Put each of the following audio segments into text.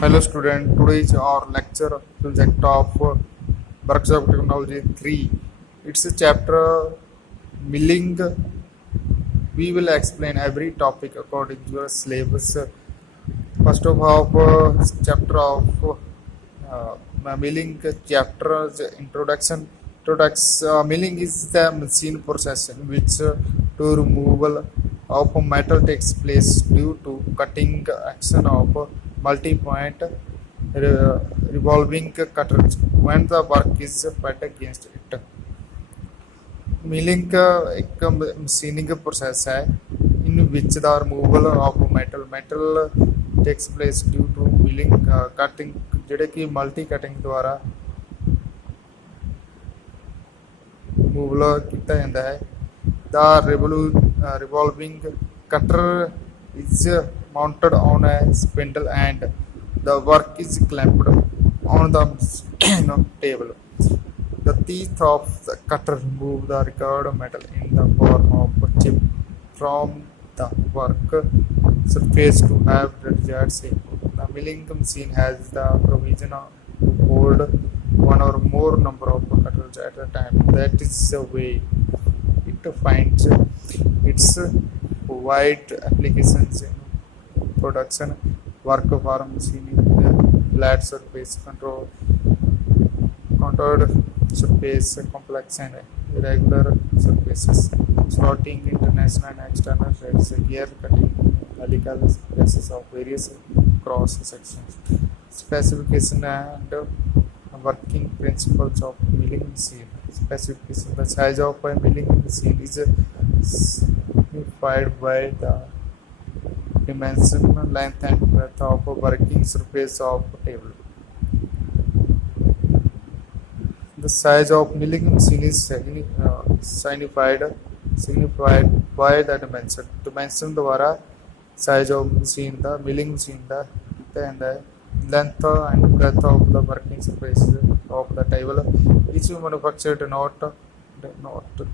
Hello student, today is our lecture subject of Workshop Technology 3. It's a chapter milling. We will explain every topic according to your syllabus. First of all, chapter of milling chapter's introduction. Milling is the machine process in which to removal of metal takes place due to cutting action of multi-point revolving cutters when the work is fed against it. Milling एक machining process है in which the removal of metal takes place due to milling cutting ਜਿਹੜੇ ਕਿ multi cutting ਦੁਆਰਾ removal ਕੀਤਾ ਜਾਂਦਾ ਹੈ ਦ revolving cutter is mounted on a spindle and the work is clamped on the table. The teeth of the cutter remove the required metal in the form of a chip from the work surface to have the desired shape. The milling machine has the provision to hold one or more number of cutters at a time. That is the way it finds its wide applications in production, work for machining, flat surface control, contoured surface, complex and irregular surfaces, slotting, international and external threads, gear cutting, helical presses of various cross sections. Specification and working principles of milling machine. Specification: the size of a milling machine is signified by the dimension, length and breadth of a working surface of a table. The size of milling machine is signified by the dimension. Dimension द्वारा size of machine the milling machine and the length and breadth of the working surface of the table. Each manufacturer denote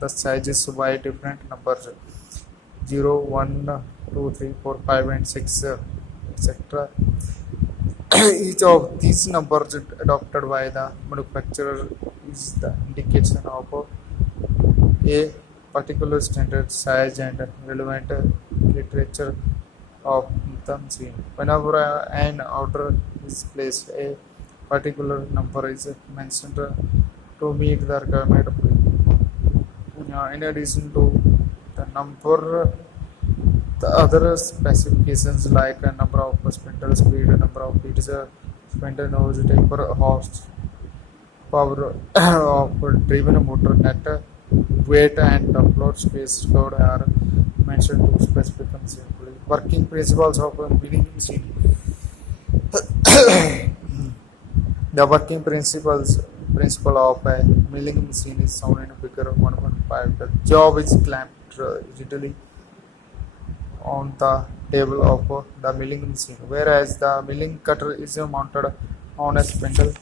the sizes by different numbers 0, 1, 2, 3, 4, 5 and 6 etc. Each of these numbers adopted by the manufacturer is the indication of a particular standard size and relevant literature of the machine. Whenever an order is placed, a particular number is mentioned to meet the requirement. In addition to the number, the other specifications like a number of spindle speed, number of feet, spindle nose, taper, horse power of driven motor, net weight and the floor space stored are mentioned to specify simply. Working principles of a milling machine. The working principle of a milling machine is shown in figure 1.5. The job is clamped rigidly on the table of the milling machine, whereas the milling cutter is mounted on a spindle.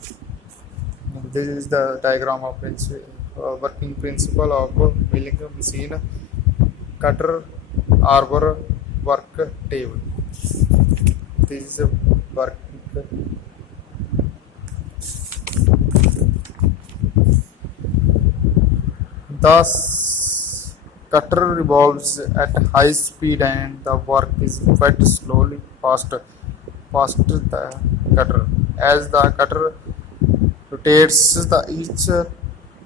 This is the diagram of working principle of milling machine, cutter, arbor, work table. This is a working. Thus, cutter revolves at high speed and the work is fed slowly faster the cutter. As the cutter rotates, each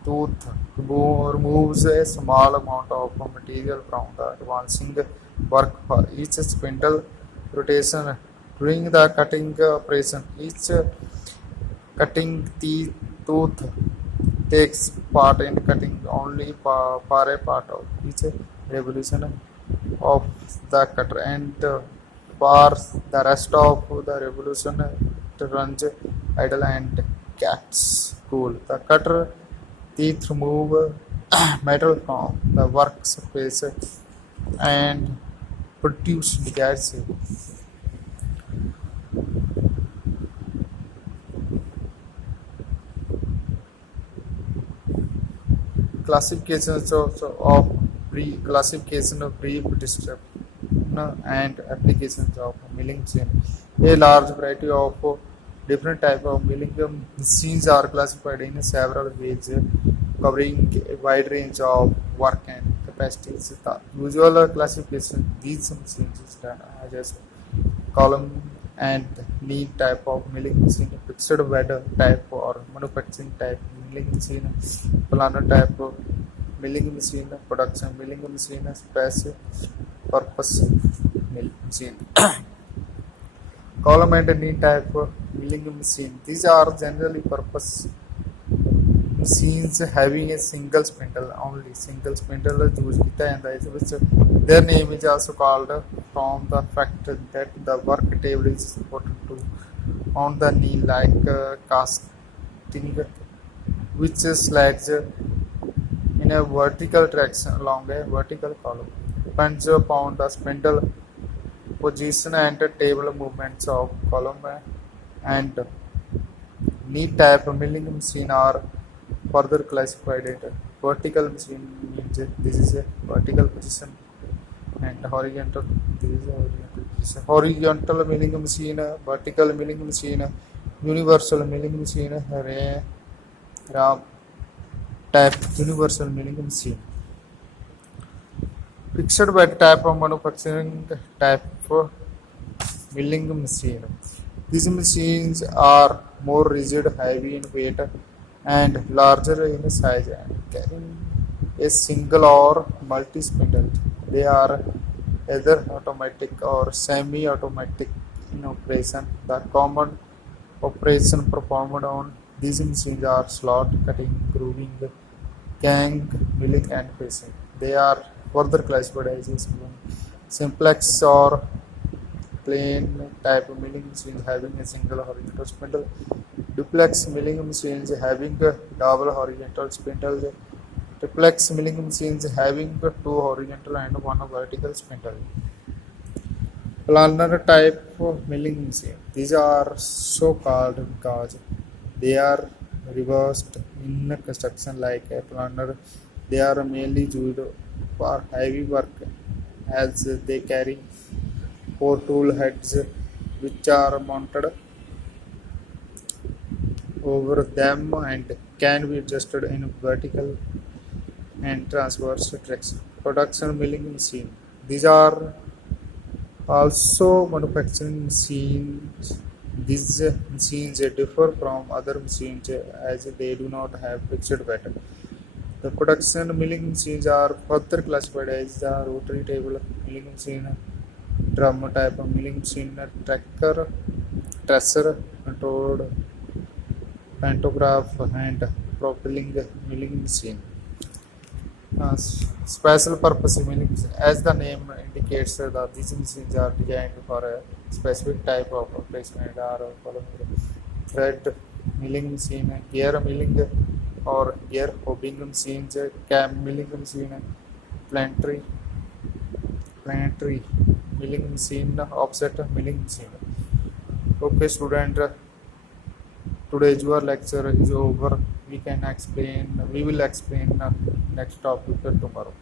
tooth removes a small amount of material from the advancing work for each spindle rotation. During the cutting operation, each cutting tooth takes part in cutting only for a part of each revolution of the cutter, and for the rest of the revolution it runs idle and keeps cool. The cutter teeth remove metal from the work surface and produce desired shape. Classifications of brief description and applications of milling machine. A large variety of different type of milling machines are classified in several ways, covering a wide range of work and capacities. The usual classification these machines is done as column and knee type of milling machine, fixed bed type or manufacturing type milling machine, planer type of milling machine, production milling machine, special purpose mill machine. Column and knee type milling machine. These are generally purpose machines having a single spindle only. Single spindle is used and which their name is also called from the fact that the work table is supported to on the knee like casting, which slides in a vertical direction along a vertical column. Depends upon the spindle position and table movements of column and knee type milling machine are further classified into vertical machine means this is a vertical position and horizontal this is a horizontal position. Horizontal milling machine, vertical milling machine, universal milling machine, RAM type universal milling machine. Fixed bed type of manufacturing type of milling machine. These machines are more rigid, heavy in weight, and larger in size and carrying a single or multi-spindle. They are either automatic or semi-automatic in operation. The common operation performed on these machines are slot cutting, grooving, gang, milling, and facing. They are further classified as a simplex or plain type milling machine having a single horizontal spindle, duplex milling machines having double horizontal spindles, triplex milling machines having two horizontal and one vertical spindle. Planer type of milling machine. These are so called because they are reversed in construction like a planer. They are mainly used for heavy work as they carry four tool heads which are mounted over them and can be adjusted in vertical and transverse direction. Production milling machine. These are also manufacturing machines. These machines differ from other machines as they do not have fixed bed. The production milling machines are further classified as the rotary table milling machine, drum type of milling machine, tracker, tracer, controlled pantograph, and propelling milling machine. Special purpose milling machine. As the name indicates, these machines are designed for a specific type of operation and are following thread milling machine, gear milling or gear hobbing machines, cam milling machine, planetary milling machine, offset milling machine. Okay, student, today's your lecture is over. We will explain next topic tomorrow.